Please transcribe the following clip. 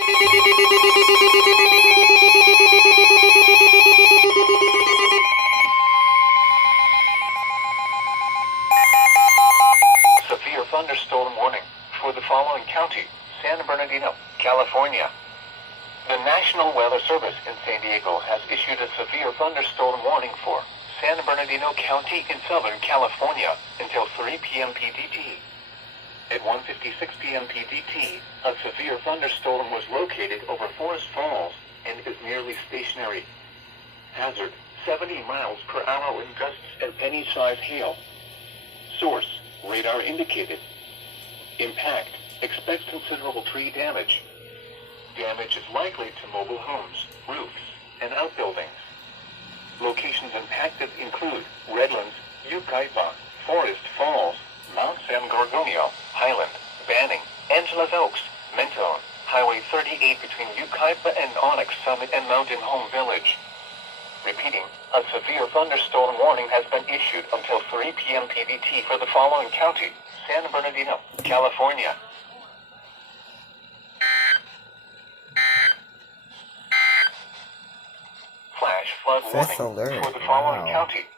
Severe thunderstorm warning for the following county: San Bernardino, California. The National Weather Service in San Diego has issued a severe thunderstorm warning for San Bernardino County in Southern California until 3 p.m. PDT. At 1:56 p.m. PDT, a severe thunderstorm was located over Forest Falls and is nearly stationary. Hazard: 70 miles per hour wind gusts and penny-size hail. Source: radar indicated. Impact: expect considerable tree damage. Damage is likely to mobile homes, roofs, and outbuildings. Locations impacted include Redlands, Yucaipa, Forest Falls, Mount San Gorgonio, Highland, Banning, Angelus Oaks, Mentone, Highway 38 between Yucaipa and Onyx Summit and Mountain Home Village. Repeating, a severe thunderstorm warning has been issued until 3 p.m. PDT for the following county: San Bernardino, California. Flash flood warning for the following county: